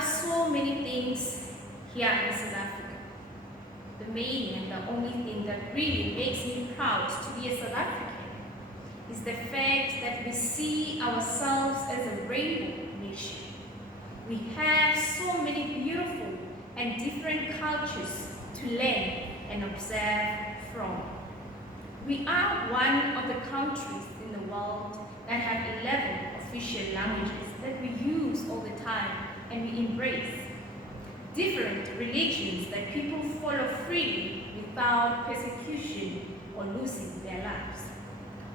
have so many things here in South Africa. The main and the only thing that really makes me proud to be a South African is the fact that we see ourselves as a rainbow nation. We have so many beautiful and different cultures to learn and observe from. We are one of the countries in the world that have 11 official languages that we use all the time and we embrace. Different religions that people follow freely without persecution or losing their lives.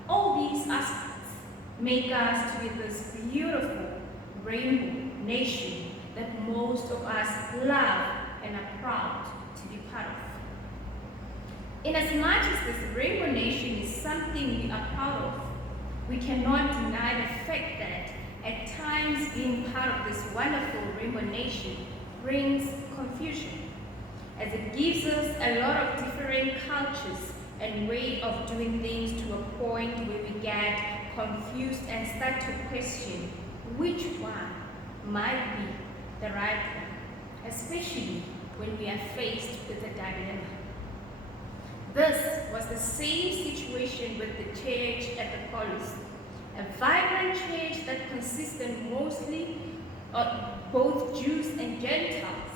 All these aspects make us to be this beautiful rainbow nation that most of us love and are proud to be part of. In as much as this rainbow nation is something we are proud of, we cannot deny the fact that at times being part of this wonderful rainbow nation brings confusion, as it gives us a lot of different cultures and way of doing things to a point where we get confused and start to question which one might be the right one, especially when we are faced with a dilemma. This was the same situation with the church at the Palace, a vibrant church that consisted mostly of both Jews and Gentiles,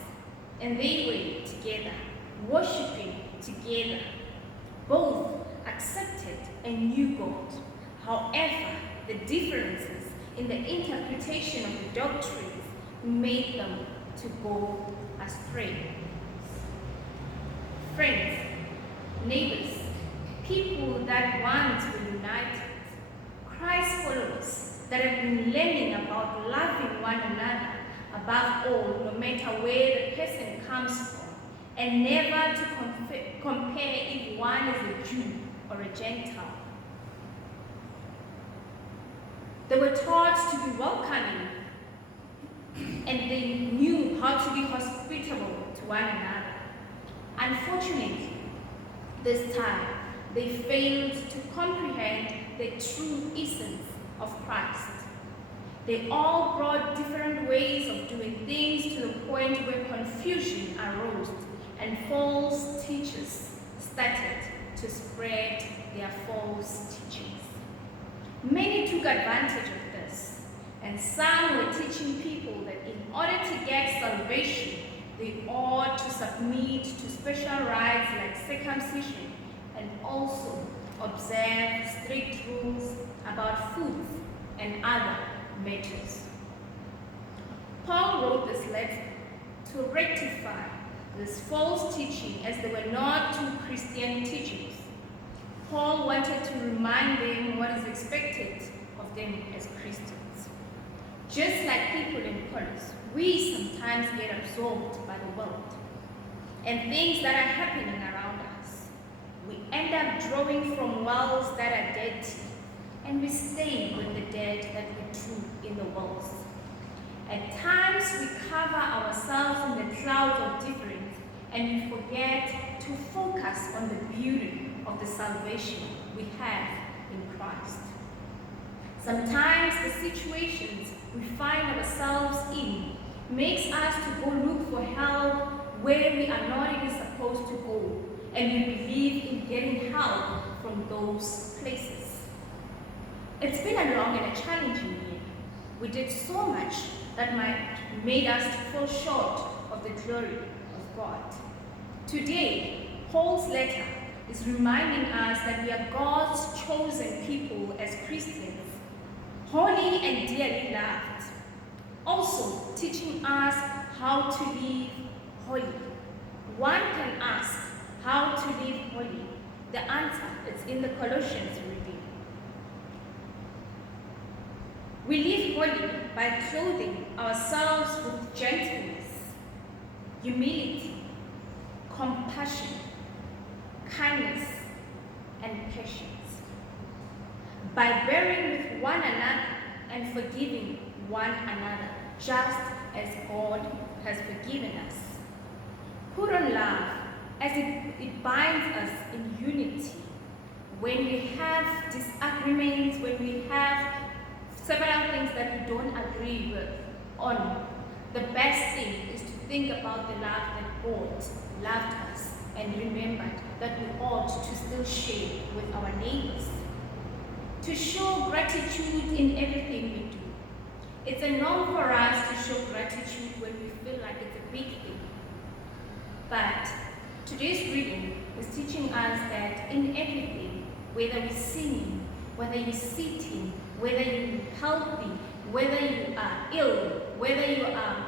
and they were together, worshiping together. Both accepted and knew God. However, the differences in the interpretation of the doctrines made them to go astray. Friends, neighbors, people that once were united, Christ followers that have been learning about loving one another above all, no matter where the person comes from, and never to compare if one is a Jew or a Gentile. They were taught to be welcoming, and they knew how to be hospitable to one another. Unfortunately, this time, they failed to comprehend the true essence of Christ. They all brought different ways of doing things to the point where confusion arose and false teachers started to spread their false teachings. Many took advantage of this, and some were teaching people that in order to get salvation, they ought to submit to special rites like circumcision and also observe strict rules about food and other matters. Paul wrote this letter to rectify this false teaching, as they were not true Christian teachings. Paul wanted to remind them what is expected of them as Christians. Just like people in Paris, we sometimes get absorbed by the world and things that are happening around us. We end up drawing from wells that are dirty, and we stay with the dirt that we threw in the wells. At times we cover ourselves in the clouds of difference, and we forget to focus on the beauty of the salvation we have in Christ. Sometimes the situations we find ourselves in makes us to go look for help where we are not even supposed to go, and we believe in getting help from those places. It's been a long and a challenging year. We did so much that made us to fall short of the glory of God. Today, Paul's letter is reminding us that we are God's chosen people as Christians, holy and dearly loved. Also teaching us how to live holy. One can ask, how to live holy? The answer is in the Colossians reading. We live holy by clothing ourselves with gentleness, humility, compassion, kindness, and patience. By bearing with one another and forgiving one another, just as God has forgiven us. Put on love, as it binds us in unity. When we have disagreements, when we have several things that we don't agree with on, The best thing is to think about the love that God loved us and remembered that we ought to still share with our neighbors. To show gratitude in everything we do. It's a norm for us to show gratitude when we feel like it's a big thing. But today's reading is teaching us that in everything, whether we're singing, whether you're sitting, whether you're healthy, whether you are ill, whether you are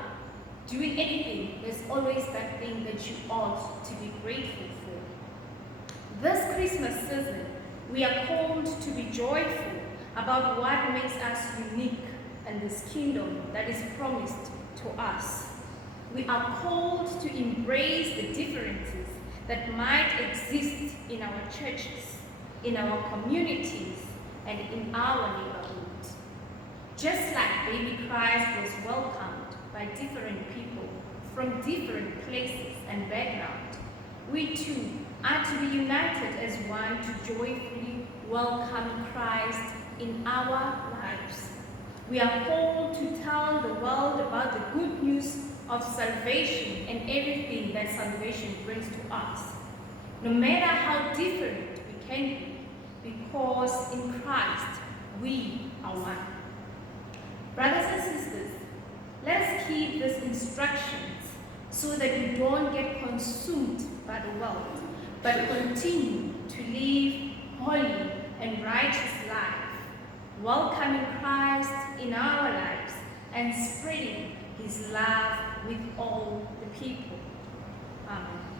doing anything, there's always that thing that you ought to be grateful for. This Christmas season, we are called to be joyful about what makes us unique in this kingdom that is promised to us. We are called to embrace the differences that might exist in our churches, in our communities, and in our neighborhood. Just like baby Christ was welcomed by different people from different places and backgrounds, we too are to be united as one to joyfully welcome Christ in our lives. We are called to tell the world about the good news of salvation and everything that salvation brings to us, no matter how different we can be, because in Christ we are one. Brothers and sisters, let's keep these instructions so that we don't get consumed by the world, but continue to live holy and righteous life, welcoming Christ in our lives and spreading his love with all the people. Amen.